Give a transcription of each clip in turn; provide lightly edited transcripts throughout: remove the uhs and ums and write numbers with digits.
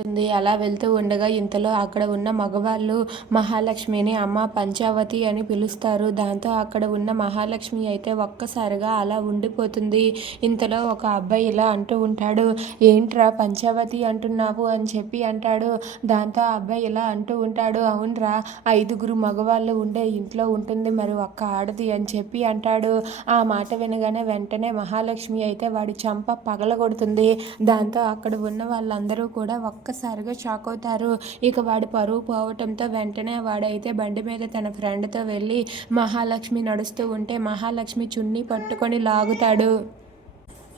ఉంటుంది. అలా వెళ్తూ ఉండగా ఇంతలో అక్కడ ఉన్న మగవాళ్ళు మహాలక్ష్మిని అమ్మ పంచావతి అని పిలుస్తారు. దాంతో అక్కడ ఉన్న మహాలక్ష్మి అయితే ఒక్కసారిగా అలా ఉండిపోతుంది. ఇంతలో ఒక అబ్బాయి ఇలా అంటూ ఉంటాడు, ఏంట్రా పంచావతి అంటున్నావు అని చెప్పి అంటాడు. దాంతో ఆ అబ్బాయి ఇలా అంటూ ఉంటాడు, అవునరా 5గురు మగవాళ్ళు ఉండే ఇంట్లో ఉంటుంది, మరి ఒక్క ఆడది అని చెప్పి అంటాడు. ఆ మాట వినగానే వెంటనే మహాలక్ష్మి అయితే వాడి చంప పగలగొడుతుంది. దాంతో అక్కడ ఉన్న వాళ్ళందరూ కూడా ఒక్కసారిగా షాక్ అవుతారు. ఇక వాడి పరువు పోవటంతో వెంటనే వాడైతే బండి మీద తన ఫ్రెండ్తో వెళ్ళి మహాలక్ష్మి నడుస్తూ ఉంటే మహాలక్ష్మి చున్నీ పట్టుకొని లాగుతాడు.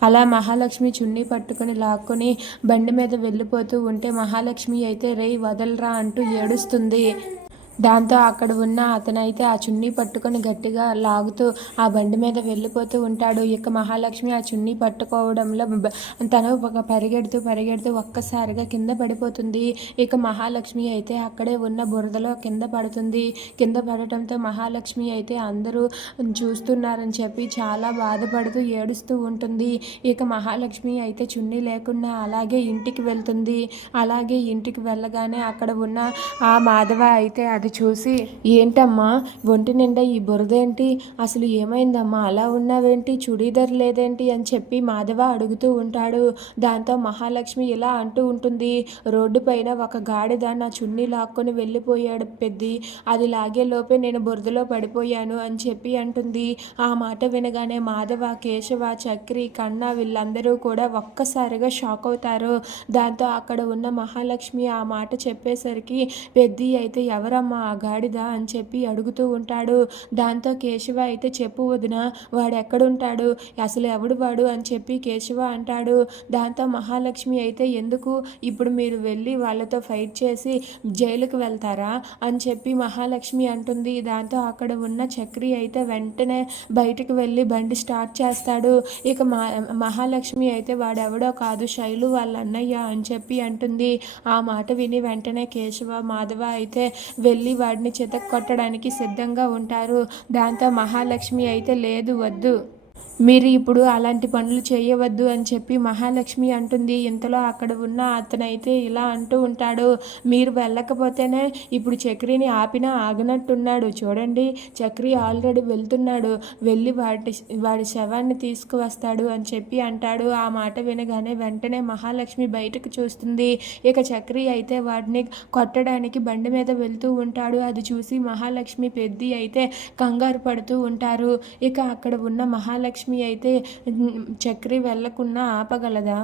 అలా మహాలక్ష్మి చున్నీ పట్టుకొని లాక్కొని బండి మీద వెళ్ళిపోతూ ఉంటే మహాలక్ష్మి అయితే రేయ్ వదలరా అంటూ ఏడుస్తుంది. దాంతో అక్కడ ఉన్న అతనైతే ఆ చున్నీ పట్టుకొని గట్టిగా లాగుతూ ఆ బండి మీద వెళ్ళిపోతూ ఉంటాడు. ఇక మహాలక్ష్మి ఆ చున్నీ పట్టుకోవడంలో తను ఒక పరిగెడుతూ పరిగెడుతూ ఒక్కసారిగా కింద పడిపోతుంది. ఇక మహాలక్ష్మి అయితే అక్కడే ఉన్న బురదలో కింద పడుతుంది. కింద పడటంతో మహాలక్ష్మి అయితే అందరూ చూస్తున్నారని చెప్పి చాలా బాధపడుతూ ఏడుస్తూ ఉంటుంది. ఇక మహాలక్ష్మి అయితే చున్నీ లేకుండా అలాగే ఇంటికి వెళ్తుంది. అలాగే ఇంటికి వెళ్ళగానే అక్కడ ఉన్న ఆ మాధవ అయితే అది చూసి, ఏంటమ్మా ఒంటి నిండా ఈ బురదేంటి, అసలు ఏమైందమ్మా అలా ఉన్నావేంటి, చుడీదార్ లేదేంటి అని చెప్పి మాధవ అడుగుతూ ఉంటాడు. దాంతో మహాలక్ష్మి ఇలా అంటూ ఉంటుంది, రోడ్డు పైన ఒక గాడిద నా చున్నీ లాక్కొని వెళ్ళిపోయాడు పెద్ది, అది లాగే లోపే నేను బురదలో పడిపోయాను అని చెప్పి అంటుంది. ఆ మాట వినగానే మాధవ, కేశవ, చక్రి, కన్నా వీళ్ళందరూ కూడా ఒక్కసారిగా షాక్ అవుతారు. దాంతో అక్కడ ఉన్న మహాలక్ష్మి ఆ మాట చెప్పేసరికి పెద్ది అయితే ఎవరమ్మా ఆ గాడిద అని చెప్పి అడుగుతూ ఉంటాడు. దాంతో కేశవ అయితే చెప్పు వదిన, వాడు ఎక్కడుంటాడు, అసలు ఎవడు వాడు అని చెప్పి కేశవ అంటాడు. దాంతో మహాలక్ష్మి అయితే ఎందుకు ఇప్పుడు మీరు వెళ్ళి వాళ్ళతో ఫైట్ చేసి జైలుకి వెళ్తారా అని చెప్పి మహాలక్ష్మి అంటుంది. దాంతో అక్కడ ఉన్న చక్రి అయితే వెంటనే బయటికి వెళ్ళి బండి స్టార్ట్ చేస్తాడు. ఇక మహాలక్ష్మి అయితే వాడెవడో కాదు శైలు వాళ్ళ అన్నయ్య అని చెప్పి అంటుంది. ఆ మాట విని వెంటనే కేశవ, మాధవ అయితే వెళ్ళి వాడిని చితక్కొట్టడానికి సిద్ధంగా ఉంటారు. దాంతో మహాలక్ష్మి అయితే లేదు వద్దు, మీరు ఇప్పుడు అలాంటి పనులు చేయవద్దు అని చెప్పి మహాలక్ష్మి అంటుంది. ఇంతలో అక్కడ ఉన్న అతనైతే ఇలా అంటూ ఉంటాడు, మీరు వెళ్ళకపోతేనే ఇప్పుడు చక్రిని ఆపినా ఆగనట్టున్నాడు, చూడండి చక్రి ఆల్రెడీ వెళ్తున్నాడు, వెళ్ళి వాడి శవాన్ని తీసుకువస్తాడు అని చెప్పి అంటాడు. ఆ మాట వినగానే వెంటనే మహాలక్ష్మి బయటకు చూస్తుంది. ఇక చక్రి అయితే వాడిని కొట్టడానికి బండి మీద వెళ్తూ ఉంటాడు. అది చూసి మహాలక్ష్మి పెద్ది అయితే కంగారు పడుతూ ఉంటారు. ఇక అక్కడ ఉన్న మహాలక్ష్మి అయితే చక్రి వెళ్ళకుండా ఆపగలదా?